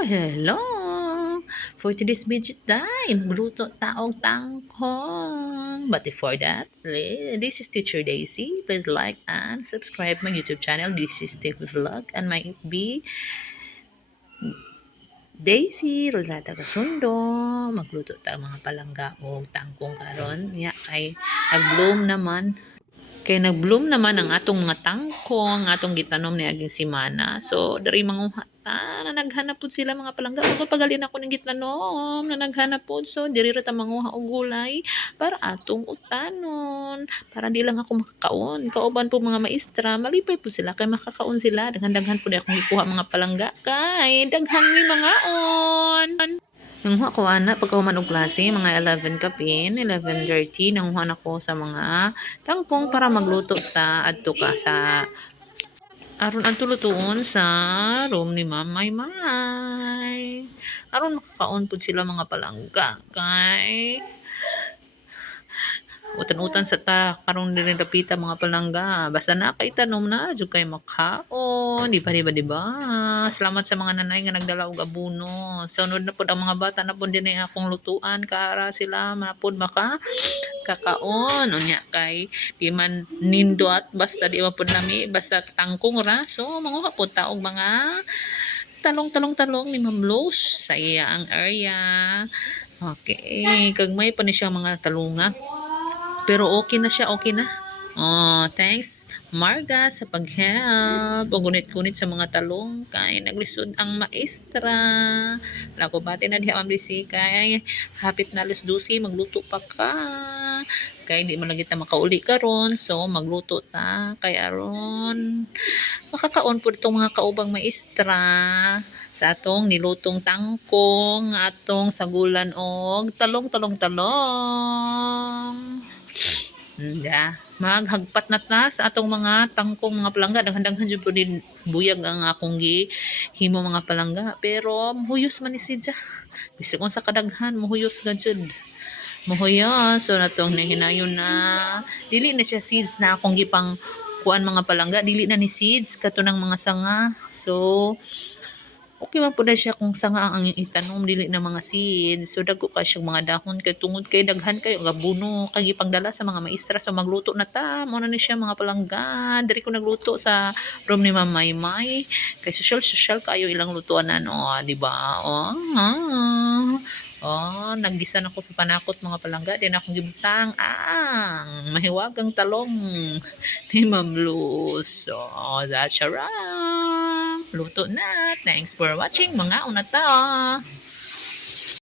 Hello! For today's video time, magluto taong tangkong. But before that, this is Teacher Daisy. Please like and subscribe my YouTube channel. This is Steve Vlog and my FB Daisy Rolata Kasundo. Magluto ta mga palangga o tangkong karon. Kay nag-bloom naman. Kay nag-bloom naman ang atong mga tangkong, atong gitanom ni aging simana. So, dari manguha ta, na naghanap po sila mga palangga. Pagpagalin ako ng gitanom, na naghanap po. So, diri rata manguha og gulay para atong utanon. Para di lang ako makakaon. Kauban po mga maestra, malipay po sila kay makakaon sila. Daghan-daghan po di akong ikuha mga palangga. Kay, daghan mi mga on. Nanguha ko ana pagkahuman og klase mga 11 kapin, 11:30 nanguha na ko sa mga tangkong para magluto ta adto ka sa aron adto lutuon sa room ni Ma'am Maymay. Aron makakaon pud sila mga palangga kay utan-utan sa ta karong dili rapita mga palangga basta na kay tanom na jud kay makaon di ba salamat sa mga nanay nga nagdala og abono sunod na pud ang mga bata na pud dinay akong lutuan para sila mapud maka kakaon unya kay di man nindot basta di man pud lami basta tangkong ra so manguha pud ta og mga talong ni Ma'am Los sa iya ang area. Okay, kag may pa ni siya mga talunga. Pero okay na siya, okay na. Oh, thanks Marga sa pag-help. O gunit-gunit sa mga talong kay naglisod ang maestra. Lako bati na diha Ma'am Lisi kay hapit na alas 12 magluto pa ka. Kay di man lagi ta makauli karon so magluto ta kay aron makakaon pud itong mga kaubang maestra sa atong nilutong tangkong atong sagulan og talong. Maghagpat na ta sa atong mga tangkong mga palangga daghan-daghan jud po din buyag ang akong himo mga palangga pero muhuyos man ni sidya bisag sa kadaghan muhuyos gad jud muhuyos so natong nahinayon na dili na siya seeds na akong gipang kuan mga palangga dili na ni seeds katunang mga sanga so okay man po na siya kung sanga ang itanom dili na mga seeds so dagko ka siyang mga dahon kay tungod kay daghan kayo gabuno kay gipangdala sa mga maestra so magluto na ta mo na ni siya mga palangga diri ko nagluto sa room ni Ma'am Maymay kay social kayo ilang lutuan na no di ba naggisan ako sa panakot mga palangga din akong gibutang ang mahiwagang talong ni Ma'am Luz so that's a wrap luto na. Thanks for watching mga unata.